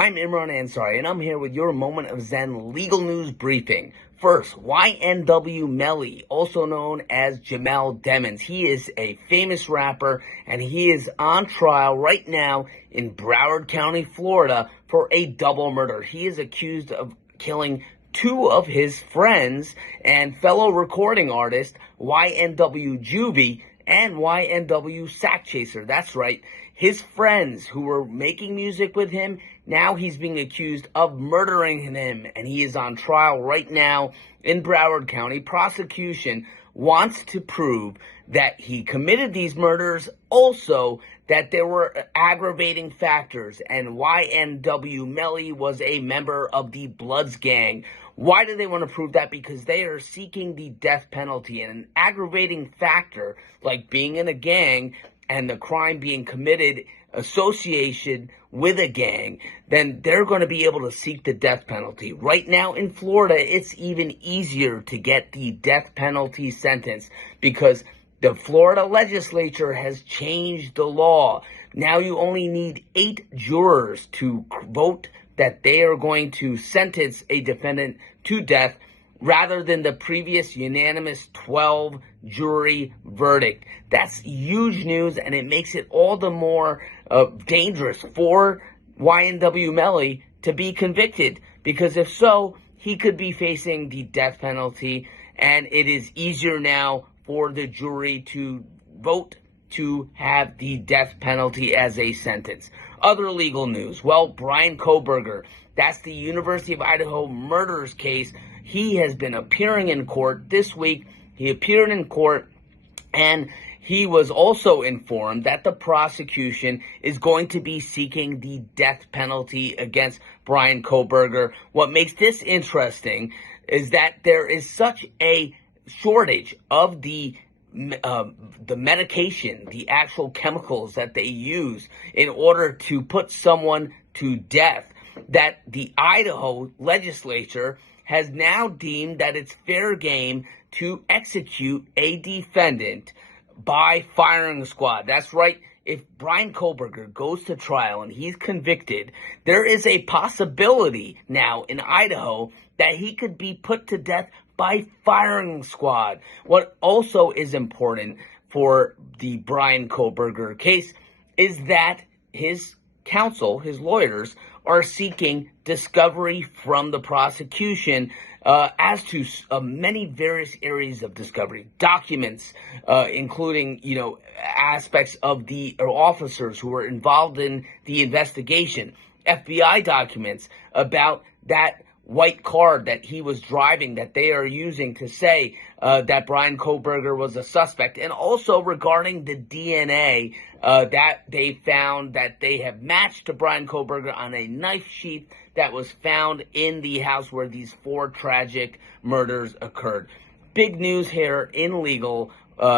I'm Imran Ansari, and I'm here with your Moment of Zen legal news briefing. First, YNW Melly, also known as Jamel Demons. He is a famous rapper, and he is on trial right now in Broward County, Florida, for a double murder. He is accused of killing two of his friends and fellow recording artist, YNW Juvie and YNW Sack Chaser. That's right. His friends who were making music with him, now he's being accused of murdering him, and he is on trial right now in Broward County. Prosecution wants to prove that he committed these murders, also that there were aggravating factors, and YNW Melly was a member of the Bloods gang. Why do they want to prove that? Because they are seeking the death penalty, and an aggravating factor like being in a gang and the crime being committed association with a gang, then they're going to be able to seek the death penalty. Right now in Florida, it's even easier to get the death penalty sentence because the Florida legislature has changed the law. Now you only need 8 jurors to vote that they are going to sentence a defendant to death, rather than the previous unanimous 12 jury verdict. That's huge news, and it makes it all the more dangerous for YNW Melly to be convicted, because if so, he could be facing the death penalty, and it is easier now for the jury to vote to have the death penalty as a sentence. Other legal news. Well, Bryan Kohberger, that's the University of Idaho murders case. He has been appearing in court this week. He appeared in court, and he was also informed that the prosecution is going to be seeking the death penalty against Bryan Kohberger. What makes this interesting is that there is such a shortage of the medication, the actual chemicals that they use in order to put someone to death, that the Idaho legislature has now deemed that it's fair game to execute a defendant by firing squad. That's right. If Bryan Kohberger goes to trial and he's convicted, there is a possibility now in Idaho that he could be put to death by firing squad. What also is important for the Bryan Kohberger case is that his counsel, his lawyers, are seeking discovery from the prosecution as to many various areas of discovery, documents, including, aspects of the officers who were involved in the investigation, FBI documents about that white car that he was driving that they are using to say that Bryan Kohberger was a suspect, and also regarding the DNA that they found that they have matched to Bryan Kohberger on a knife sheath that was found in the house where these 4 tragic murders occurred. Big news here in legal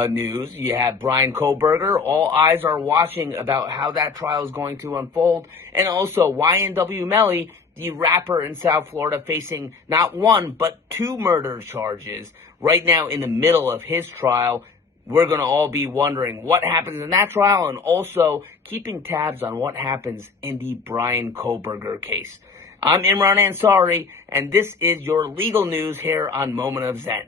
news. You have Bryan Kohberger. All eyes are watching about how that trial is going to unfold, and also YNW Melly, the rapper in South Florida, facing not 1, but 2 murder charges right now in the middle of his trial. We're going to all be wondering what happens in that trial, and also keeping tabs on what happens in the Bryan Kohberger case. I'm Imran Ansari, and this is your legal news here on Moment of Zen.